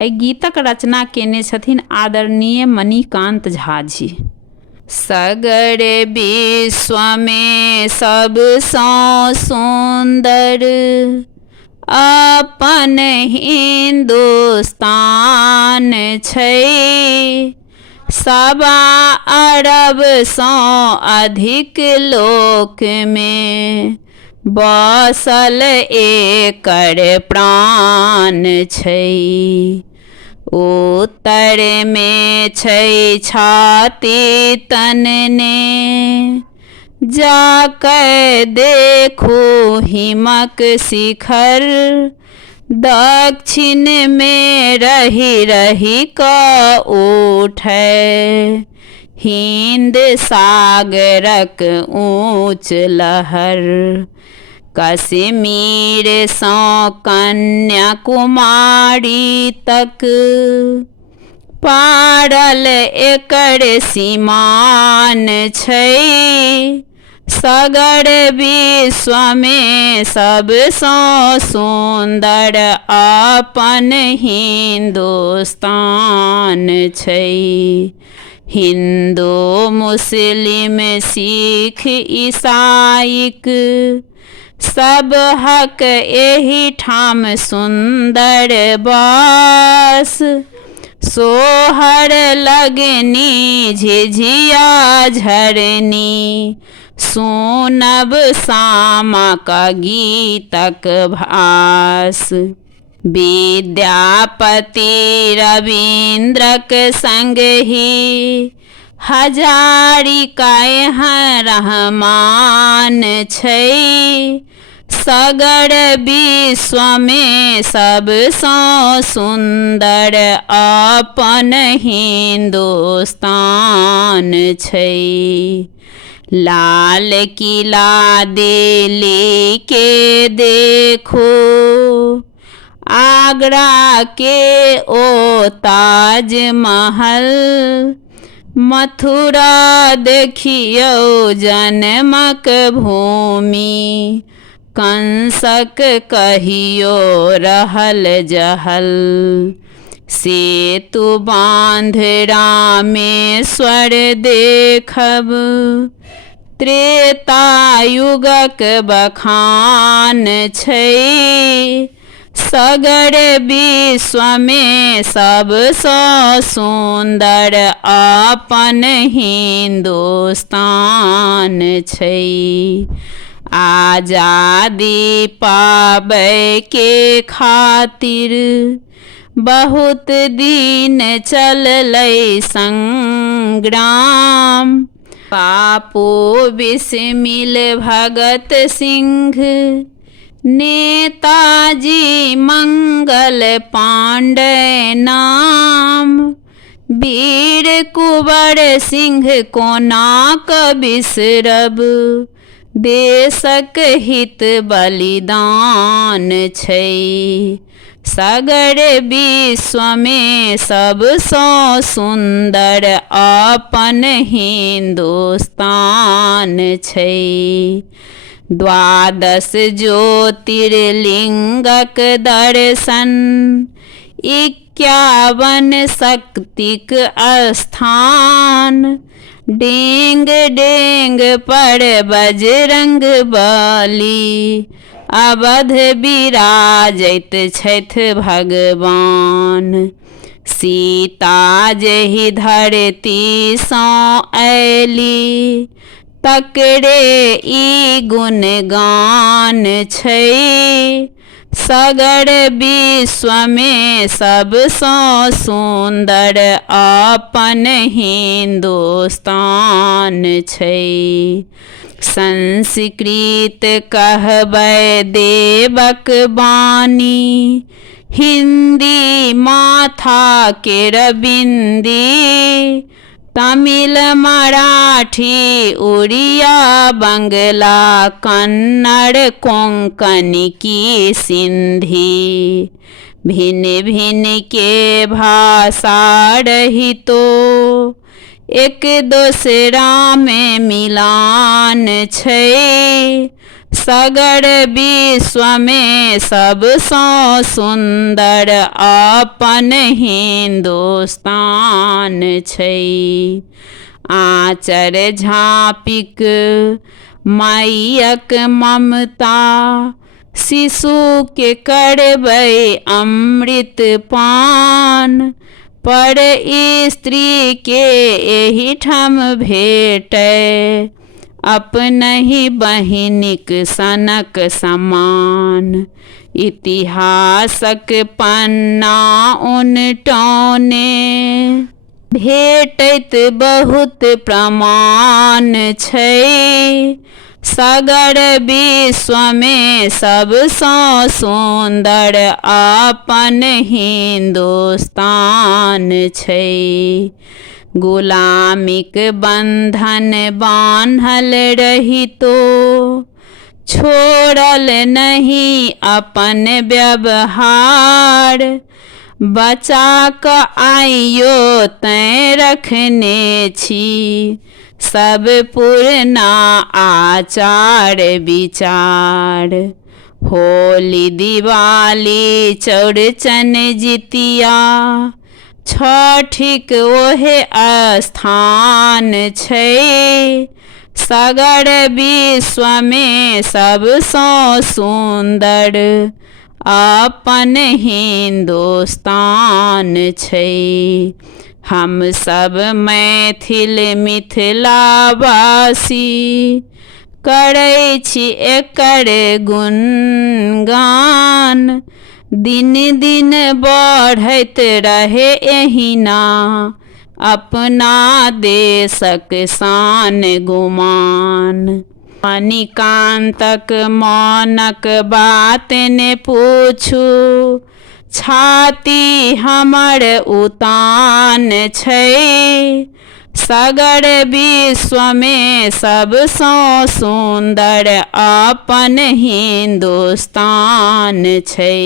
एहि गीतक रचना केने छथिन आदरणीय मणिकान्त झा जी। सगर विश्व में सबसँ सुन्दर अपन हिन्दुस्तान छै। सवा अरबसँ अधिक लोक में बसल एकर प्राण छै। उत्तर में छै छाती तनने, जाकर देखू हिमक शिखर। दक्षिण में रही रही कऽ उठै हिंद सागरक ऊँच लहर। कश्मीर सँ कन्याकुमारी तक पारल एकर सीमान छै। सगर विश्व में सबसँ सुन्दर अपन हिन्दुस्तान छै। हिन्दू मुस्लिम सिख ईसाईक सब हक एही ठाम सुन्दर बास। सोहर लगनी झिझिया झरनी, सुनब सामा का गीतक भास। विद्यापति रवीन्द्रक संगहि हजारिका यहाँ रहमान छै। सगर विश्व में सबसँ सुन्दर अपन हिन्दुस्तान छै। लाल किला दिल्ली के देखो, आगरा के ओ ताजमहल। मथुरा देखियौ जन्मक भूमि, कंसक कहियो रहल जहल। सेतु बाँध रामेश्वर देखब, त्रेतायुगक बखान छै। सगर विश्व में सबसँ सुन्दर अपन हिन्दुस्तान छै। आजादी पाबै के खातिर बहुत दिन चललै संग्राम। बापू बिस्मिल भगत सिंह, नेताजी मंगल पांडे नाम। वीर कुंवर सिंह कोना कऽ बिसरब, देशक हित बलिदान छै। सगर विश्व में सबसँ सुन्दर अपन हिन्दुस्तान छै। द्वादश ज्योतिर्लिंगक दर्शन, 51 शक्तिक स्थान। डेंग डेंग पर बजरंग बली, अवध बिराजैत छथि भगवान। सीता जहि धरती सँ अयली, तकरे ई गुणगान छै। सगर विश्व में सबसँ सुन्दर अपन हिन्दुस्तान छै। संस्कृत कहबै देवक बानी, हिंदी माथा केर बिंदी। तमिल मराठी उड़िया बंगला कन्नड़ कोंकणी की सिंधी। भिन्न भिन्न के भाषा रही तो एक दोसरा में मिलान छै। सगर विश्व में सबसँ सुन्दर अपन हिन्दुस्तान छै। आँचर झाँपिक मायक ममता, शिशुके करबै अमृत पान। पर स्त्रीके एहिठाम भेटै अपनहि बहिनीक सनक समान। इतिहासक पन्ना उनटौने भेटैत बहुत प्रमाण छै। सगर विश्व में सबसँ सुन्दर अपन हिन्दुस्तान छै। गुलामीक बंधन बान्हल रहितो, छोड़ल नहीं अपन व्यवहार। बचा कऽ आइयो तैं रखने छी सब पुरना आचार विचार। होली दिवाली चौड़चन जितिया, छठिक ओहे स्थान छै। सगर विश्व में सबसँ सुन्दर अपन हिन्दुस्तान छै। हम सब मैथिल मिथिलावासी करै छी एकर गुणगान। दिन दिन बढ़ैत रहे एहिना अपना देशक शान गुमान। मणिकान्तक मौनक बात ने पूछू, छाती हमर उतान छै। सगर विश्व में सबसँ सुन्दर अपन हिन्दुस्तान छै।